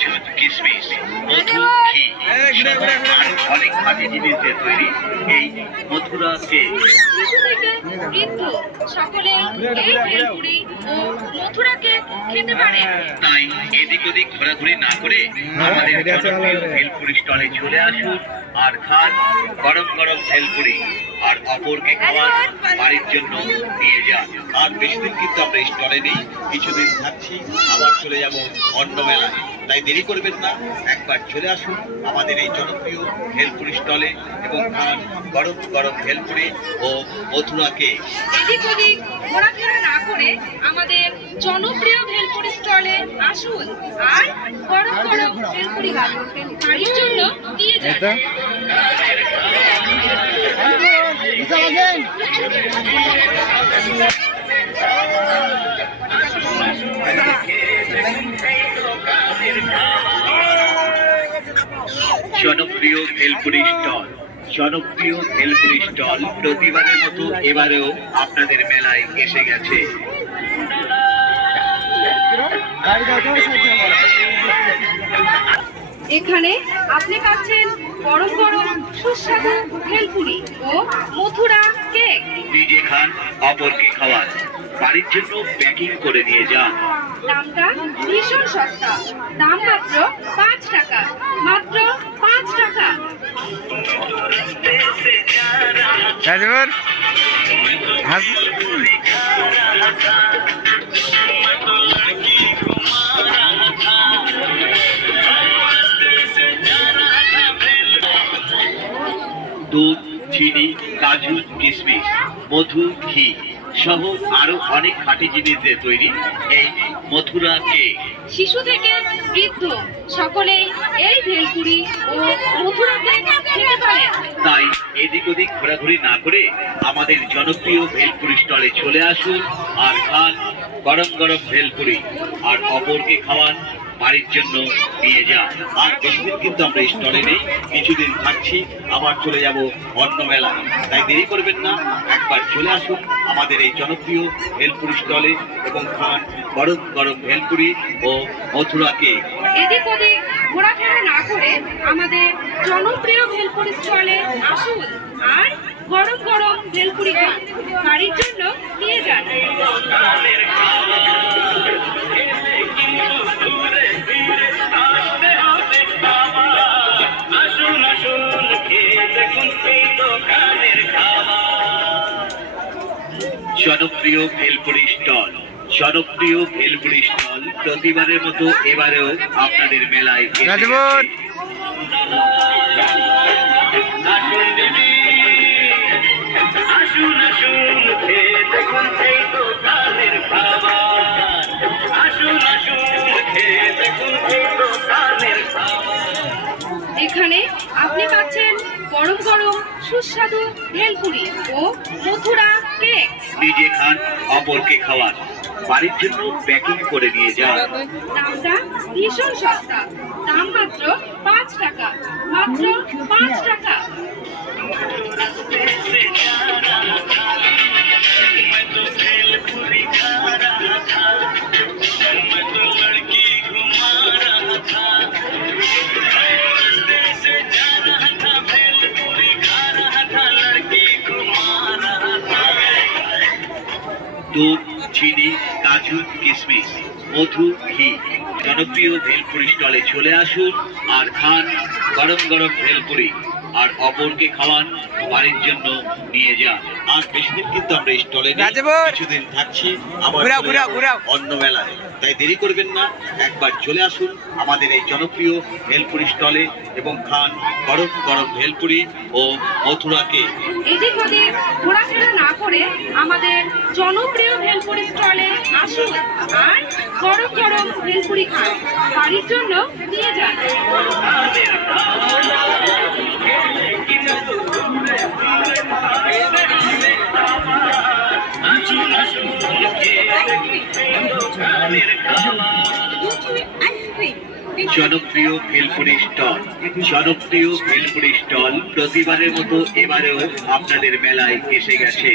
কাজু কিশমিশ মধু ঘি আরও অনেক খাঁটি জিনিস দিয়ে তৈরি এই মথুরা কেক কিন্তু সকলে এই ভেলপুরি ও মথুরাকে খেতে পারে। তাই এদিক ওদিক ঘোরাঘুরি না করে আমাদের জনপ্রিয় ভেলপুরি স্টলে চলে আসুন আর খান গরম গরম ভেলপুরি আর অপরকে খাওয়ার বাড়ির জন্য নিয়ে যান। আর বেশি দিন কিন্তু আমরা স্টলে নেই কিছুদিন থাকছি আবার চলে যাব অন্য মেলায়। তাই দেরি করবেন না একবার চলে আসুন আমাদের এই জনপ্রিয় ভেলপুরি স্টলে এবং খান গরম গরম ভেলপুরি ও মথুরা কেক এদিক ওদিক ঘোরাফেরা আমাদের জনপ্রিয় ভেলপুরি স্টলে আসুন আর গরম গরম ভেলপুরি বাড়ির জন্য নিয়ে যান। জনপ্রিয় ভেলপুরি স্টল। জনপ্রিয় ভেলপুরি স্টল প্রতিবারের মতো এবারেও আপনাদের মেলায় এসে গেছে। এখানে আপনি পাচ্ছেন গরম গরম সুস্বাদু ভেলপুরি ও মথুরা কেক। নিজে খান অপরকে খাওয়ান। বাড়ির জন্য প্যাকিং করে নিয়ে যান। দামটা ভীষণ সস্তা। দাম মাত্র পাঁচ টাকা। মাত্র রাজবর হাস দুধ চিনি কাজু কিশমিশ মধু ঘি। সহ আরও অনেক খাঁটি জিনিস দিয়ে তৈরি এই মথুরা কেক শিশু থেকে বৃদ্ধ সকলে এই ভেলপুরি ও মথুরা কেক খেতে পারেন তাই এদিক ওদিক ঘোরাঘুরি না করে আমাদের জনপ্রিয় ভেলপুরি স্টলে চলে আসুন আর খান গরম গরম ভেলপুরি। আর অপরকে খাওয়ান বাড়ির জন্য নিয়ে যান। আর বেশিদিন কিন্তু আমরা স্টলে নেই কিছুদিন থাকছি আবার চলে যাব অন্য মেলায়। তাই দেরি করবেন না একবার চলে আসুন আমাদের এই জনপ্রিয় ভেলপুরি স্টলে এবং খান গরম গরম ভেলপুরি ও মথুরা কেক এদিক ওদিক ঘোরাফেরা না করে আমাদের জনপ্রিয় ভেলপুরি স্টলে আসুন আর গরম গরম ভেলপুরি খান। বাড়ির জন্য নিয়ে যান। জনপ্রিয় ভেলপুরি স্টল। জনপ্রিয় ভেলপুরি স্টল প্রতিবারের মতো এবারেও আপনাদের মেলায় আসুন আসুন খাবার। আসুন আসুন দেখুন এখানে আপনি পাচ্ছেন গরম গরম সুস্বাদু ভেলপুরি ও মথুরা কেক। নিজে খান অপরকে খাওয়ান। বাড়ির জন্য প্যাকিং করে নিয়ে যান। দামটা ভীষণ সস্তা। দাম মাত্র পাঁচ টাকা। মাত্র পাঁচ টাকা। দুধ, চিনি, কাজু, কিশমিশ, মধু, ঘি। জনপ্রিয় ভেলপুরি স্টলে চলে আসুন আর খান গরম গরম ভেলপুরি। আর অপরকে খাওয়ান বাড়ির জন্য নিয়ে যান। আর বেশি দিন কিন্তু আমরা স্টলে নেই। কিছুদিন থাকছি আবার। অন্য মেলায়। তাই দেরি করবেন না একবার চলে আসুন আমাদের এই জনপ্রিয় ভেলপুরি স্টলে এবং খান গরম গরম ভেলপুরি ও মথুরা কেক এদিক ওদিক ঘোরাফেরা না করে আমাদের জনপ্রিয় ভেলপুরি স্টলে আসুন আর গরম গরম ভেলপুরি খান। বাড়ির জন্য নিয়ে যান। জনপ্রিয় ভেলপুরি স্টল। জনপ্রিয় ভেলপুরি স্টল প্রতিবারের মতো এবারেও আপনাদের মেলায় এসে গেছে।